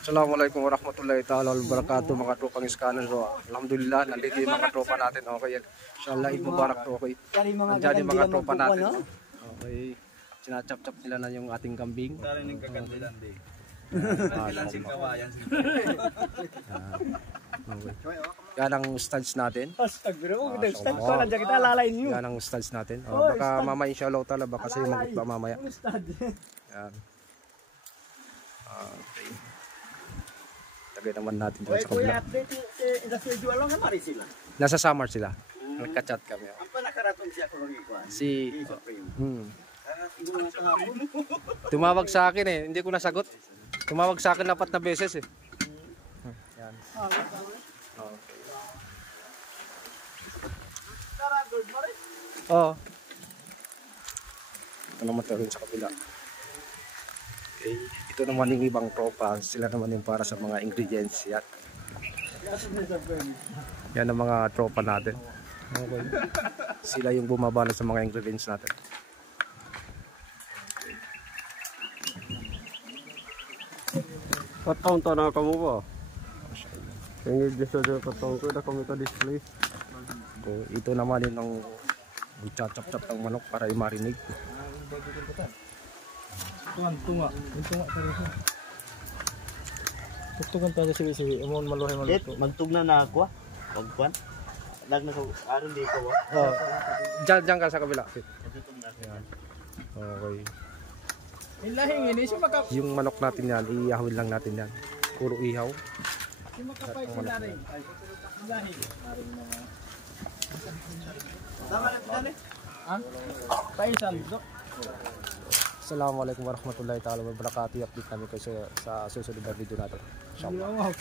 Assalamualaikum warahmatullahi ta'ala wabarakatuh mga tropang iskanan. So, alhamdulillah, nandito yung mga tropa natin. Okay, inshallah, Eid Mubarak to. Okay, nandiyan yung mga tropa natin. Okay, sinachap-chap nila na yung ating kambing. Yan ang studs natin. Yan ang studs natin. Baka mamaya inshallah ta'ala, baka sa'yo magutba mamaya. Yan. Okay. Tagay naman natin dyan sa kabila. Nasa summer sila. Nagka-chat kami. Si tumawag sa akin eh. Hindi ko nasagot. Tumawag sa akin 4 na beses eh. Yan. Oo. Ito naman tayo sa kabila. Okay. Ito naman yung ibang tropa. Sila naman yung para sa mga ingredients. Yan. Yan ang mga tropa natin. Okay. Sila yung bumabala sa mga ingredients natin. Patong to na kamu ba? Tingin dito sa patong ko na kami to display. So, ito naman yun ang chop-chop ng manok para i-marinate. Tunga tadi. Tutugan tayo sibi-sibi. Amon maluhay maluto. Magtugna na ako. Pagkuan. Lag na ko aron di ko. Oh. Diyan ka sa kabila. Yan. Okay. Ilahing ini si maka. Yung manok natin yan, iihawin lang natin yan. Puro ihaw. Si makapay sila rin. Ilahing. Tama na tani. Ang paisan do. Assalamualaikum warahmatullahi ta'ala wabarakatuh. Update namin kayo sa susunod na video natin. Inshallah.